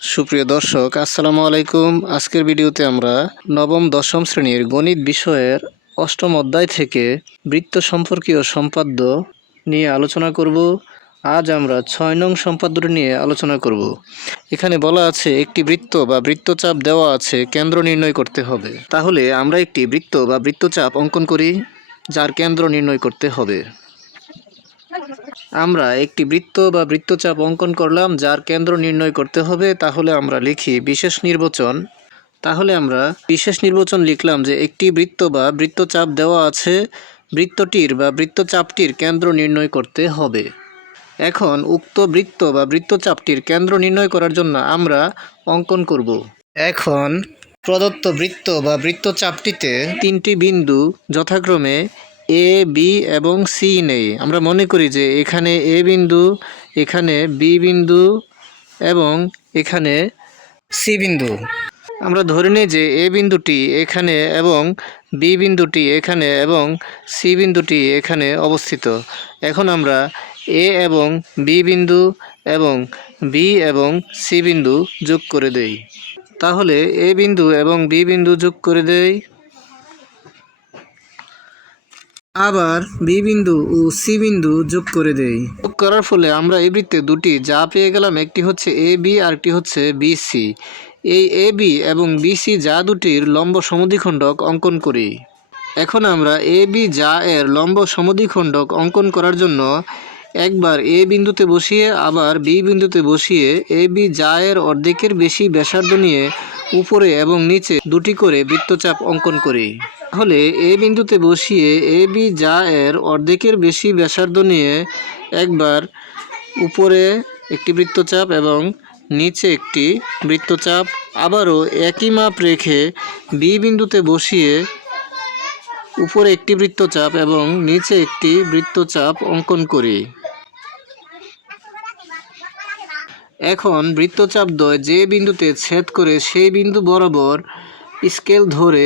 সুপ্রিয় দর্শক, আসসালামু আলাইকুম। আজকের ভিডিওতে আমরা নবম দশম শ্রেণীর গণিত বিষয়ের অষ্টম অধ্যায় থেকে বৃত্ত সম্পর্কীয় সম্পাদ্য নিয়ে আলোচনা করব। আজ আমরা 6 নং সম্পাদ্যটি নিয়ে আলোচনা করব। এখানে বলা আছে একটি বৃত্ত বা বৃত্তচাপ দেওয়া আছে, কেন্দ্র নির্ণয় করতে হবে। তাহলে আমরা একটি বৃত্ত বা বৃত্তচাপ অঙ্কন করি, যার কেন্দ্র নির্ণয় করতে হবে। আমরা একটি বৃত্ত বা বৃত্তচাপ অঙ্কন করলাম, যার কেন্দ্র নির্ণয় করতে হবে। তাহলে আমরা লিখি বিশেষ নির্বাচন। তাহলে আমরা বিশেষ নির্বাচন লিখলাম যে একটি বৃত্ত বা বৃত্তচাপ দেওয়া আছে, বৃত্তটির বা বৃত্তচাপটির কেন্দ্র নির্ণয় করতে হবে। এখন উক্ত বৃত্ত বা বৃত্তচাপটির কেন্দ্র নির্ণয় করার জন্য আমরা অঙ্কন করব। এখন প্রদত্ত বৃত্ত বা বৃত্তচাপটিতে 3টি বিন্দু যথাক্রমে এ, বি এবং সি নেই। আমরা মনে করি যে এখানে এ বিন্দু, এখানে বি বিন্দু এবং এখানে সি বিন্দু। আমরা ধরে নিই যে এ বিন্দুটি এখানে এবং বি বিন্দুটি এখানে এবং সি বিন্দুটি এখানে অবস্থিত। এখন আমরা এ এবং বি বিন্দু এবং বি এবং সি বিন্দু যোগ করে দেই। তাহলে এ বিন্দু এবং বি বিন্দু যোগ করে দেই, আবার বি বিন্দু ও সি বিন্দু যোগ করে দেই। যোগ করার ফলে আমরা এই বৃত্তে দুটি যা পেয়ে গেলাম, একটি হচ্ছে এ বি আর একটি হচ্ছে বি সি। এই এ বি এবং বি সি যা দুটির লম্ব সমদ্বিখণ্ডক অঙ্কন করি। এখন আমরা এ বি যা এর লম্ব সমদ্বিখণ্ডক অঙ্কন করার জন্য একবার এ বিন্দুতে বসিয়ে আবার বি বিন্দুতে বসিয়ে এ বি যা এর অর্ধেকের বেশি ব্যাসার্ধ নিয়ে উপরে এবং নিচে দুটি করে বৃত্তচাপ অঙ্কন করি। তাহলে এ বিন্দুতে বসিয়ে এ বি যা এর অর্ধেকের বেশি ব্যাসার্ধ নিয়ে একবার উপরে একটি বৃত্তচাপ এবং নিচে একটি বৃত্তচাপ, আবারও একই মাপ রেখে বি বিন্দুতে বসিয়ে উপরে একটি বৃত্তচাপ এবং নিচে একটি বৃত্তচাপ অঙ্কন করি। এখন বৃত্তচাপদ্বয় যে বিন্দুতে ছেদ করে সেই বিন্দু বরাবর স্কেল ধরে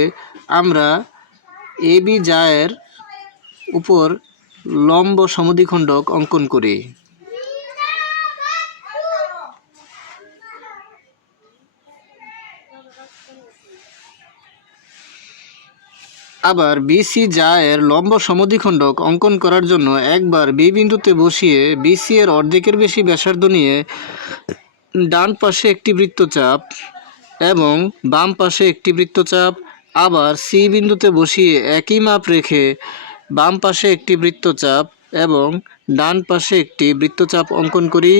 আমরা এ বি যা এর উপর লম্ব সমদ্বিখণ্ডক অঙ্কন করি। আবার বিসি যা এর লম্ব সমদ্বিখণ্ডক অঙ্কন করার জন্য একবার বি বিন্দুতে বসিয়ে বিসি এর অর্ধেকের বেশি ব্যাসার্ধ নিয়ে ডান পাশে একটি বৃত্তচাপ এবং বাম পাশে একটি বৃত্তচাপ, আবার সি বিন্দুতে বসিয়ে একই মাপ রেখে বাম পাশে একটি বৃত্তচাপ এবং ডান পাশে একটি বৃত্তচাপ অঙ্কন করি।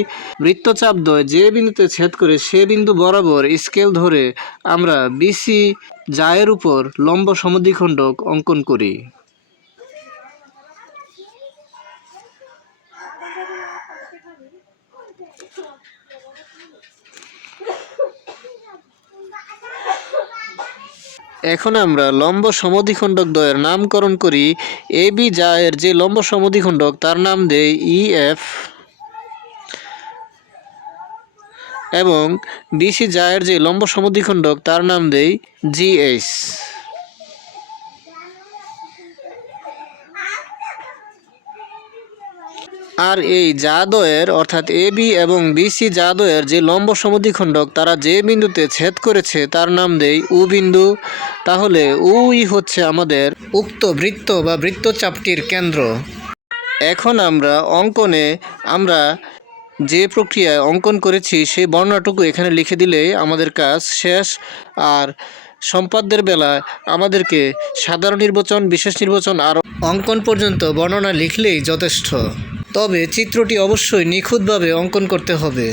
বৃত্তচাপদ্বয় যে বিন্দুতে ছেদ করে সে বিন্দু বরাবর স্কেল ধরে আমরা বিসি যা এর উপর লম্ব সমদ্বিখণ্ডক অঙ্কন করি। এখন আমরা লম্ব সমদ্বিখণ্ডক দ্বয়ের নামকরণ করি। এ বি যা এর যে লম্ব সমদ্বিখণ্ডক তার নাম দেই ই এফ এবং বিসি যা এর যে লম্ব সমদ্বিখণ্ডক তার নাম দেই জি এইচ। আর এই জাদ্বয়ের অর্থাৎ এ বি এবং বিসি জাদ্বয়ের যে লম্ব সমদ্বিখণ্ডক তারা যে বিন্দুতে ছেদ করেছে তার নাম দেই উ বিন্দু। তাহলে উই হচ্ছে আমাদের উক্ত বৃত্ত বা বৃত্তচাপটির কেন্দ্র। এখন আমরা অঙ্কনে আমরা যে প্রক্রিয়ায় অঙ্কন করেছি সেই বর্ণনাটুকু এখানে লিখে দিলেই আমাদের কাজ শেষ। আর সম্পাদ্যের বেলায় আমাদেরকে সাধারণ নির্বাচন, বিশেষ নির্বাচন আর অঙ্কন পর্যন্ত বর্ণনা লিখলেই যথেষ্ট। তবে চিত্রটি অবশ্যই নিখুঁতভাবে অঙ্কন করতে হবে।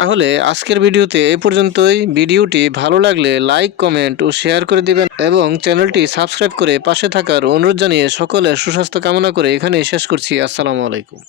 তাহলে আজকের ভিডিওতে এ পর্যন্তই। ভিডিওটি ভালো লাগলে লাইক, কমেন্ট ও শেয়ার করে দিবেন এবং চ্যানেলটি সাবস্ক্রাইব করে পাশে থাকার অনুরোধ জানিয়ে সকলের সুস্বাস্থ্য কামনা করে এখানেই শেষ করছি। আসসালামু আলাইকুম।